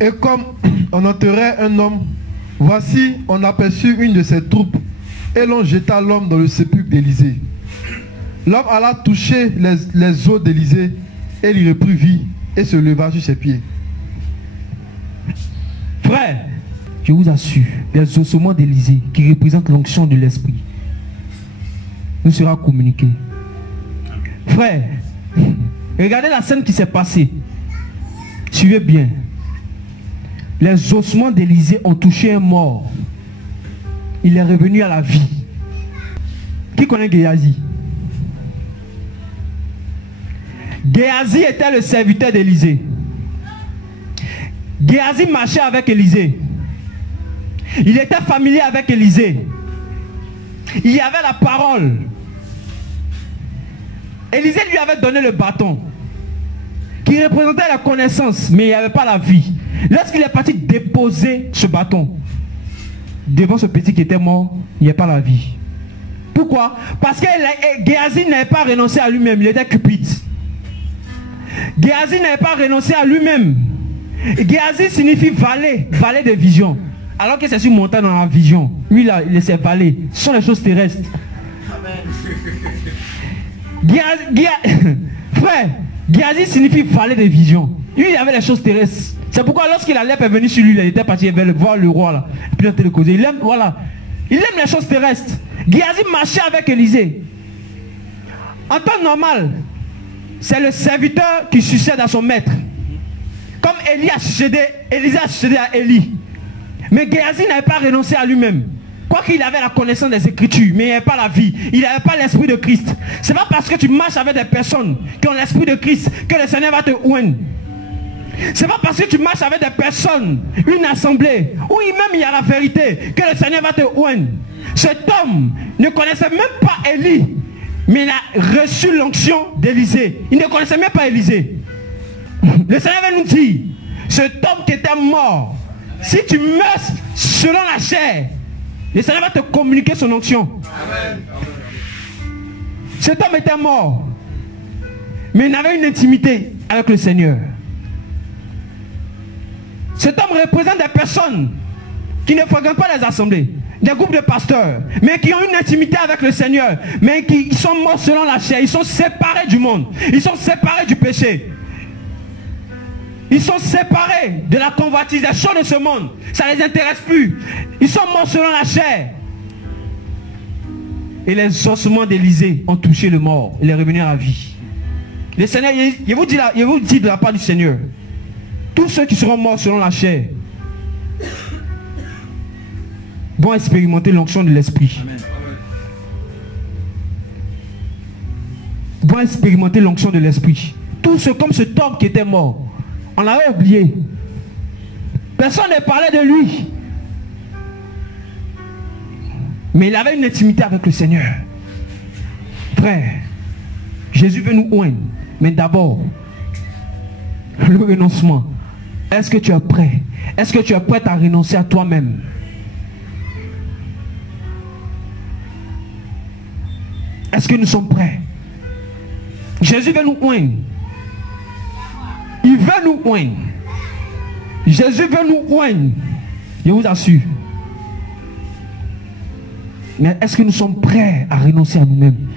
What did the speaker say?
Et comme on enterrait un homme, voici, on aperçut une de ses troupes, et l'on jeta l'homme dans le sépulcre d'Élisée. L'homme alla toucher les os d'Élisée, et il reprit vie, et se leva sur ses pieds. Frère, je vous assure, les ossements d'Élisée, qui représentent l'onction de l'esprit, nous sera communiqué. Frère, regardez la scène qui s'est passée. Suivez bien. Les ossements d'Élisée ont touché un mort. Il est revenu à la vie. Qui connaît Géasi? Géasi était le serviteur d'Élisée. Géasi marchait avec Élisée. Il était familier avec Élisée. Il y avait la parole. Élisée lui avait donné le bâton qui représentait la connaissance, mais il n'y avait pas la vie. Lorsqu'il est parti déposer ce bâton devant ce petit qui était mort, il n'y a pas la vie. Pourquoi? Parce que Géasi n'avait pas renoncé à lui-même, il était cupide. Géasi n'avait pas renoncé à lui-même. Géasi signifie vallée, vallée de vision. Alors que c'est sur montagne dans la vision. Lui là, il est vallée. Ce sont les choses terrestres. Frère, Géasi signifie vallée de vision. Lui, il avait les choses terrestres. C'est pourquoi lorsqu'il a l'épée est venu sur lui, il était parti voir le roi là. Et puis il a causé. Il aime, voilà. Il aime les choses terrestres. Géasi marchait avec Élisée. En temps normal, c'est le serviteur qui succède à son maître. Comme Élie a succédé, Élisée a succédé à Élie. Mais Géasi n'avait pas renoncé à lui-même. Quoiqu'il avait la connaissance des Écritures, mais il n'avait pas la vie. Il n'avait pas l'esprit de Christ. C'est pas parce que tu marches avec des personnes qui ont l'esprit de Christ que le Seigneur va te oindre. C'est pas parce que tu marches avec des personnes, une assemblée, où même il y a la vérité, que le Seigneur va te oindre. Cet homme ne connaissait même pas Élie, mais il a reçu l'onction d'Élisée. Il ne connaissait même pas Élisée. Le Seigneur va nous dire, cet homme qui était mort, si tu meurs selon la chair, le Seigneur va te communiquer son onction. Amen. Cet homme était mort, mais il avait une intimité avec le Seigneur. Cet homme représente des personnes qui ne fréquentent pas les assemblées, des groupes de pasteurs, mais qui ont une intimité avec le Seigneur, mais qui sont morts selon la chair. Ils sont séparés du monde, ils sont séparés du péché. Ils sont séparés de la convoitise, des choses de ce monde. Ça ne les intéresse plus. Ils sont morts selon la chair. Et les ossements d'Élisée ont touché le mort. Il est revenu à la vie. Le Seigneur, je vous dis de la part du Seigneur, tous ceux qui seront morts selon la chair vont expérimenter l'onction de l'esprit. Vont expérimenter l'onction de l'esprit. Tous ceux comme cet homme qui était mort. On l'avait oublié. Personne ne parlait de lui. Mais il avait une intimité avec le Seigneur. Frère, Jésus veut nous oindre. Mais d'abord, le renoncement. Est-ce que tu es prêt? Est-ce que tu es prêt à renoncer à toi-même? Est-ce que nous sommes prêts? Jésus veut nous oindre. Il veut nous oindre. Jésus veut nous oindre. Je vous assure. Mais est-ce que nous sommes prêts à renoncer à nous-mêmes?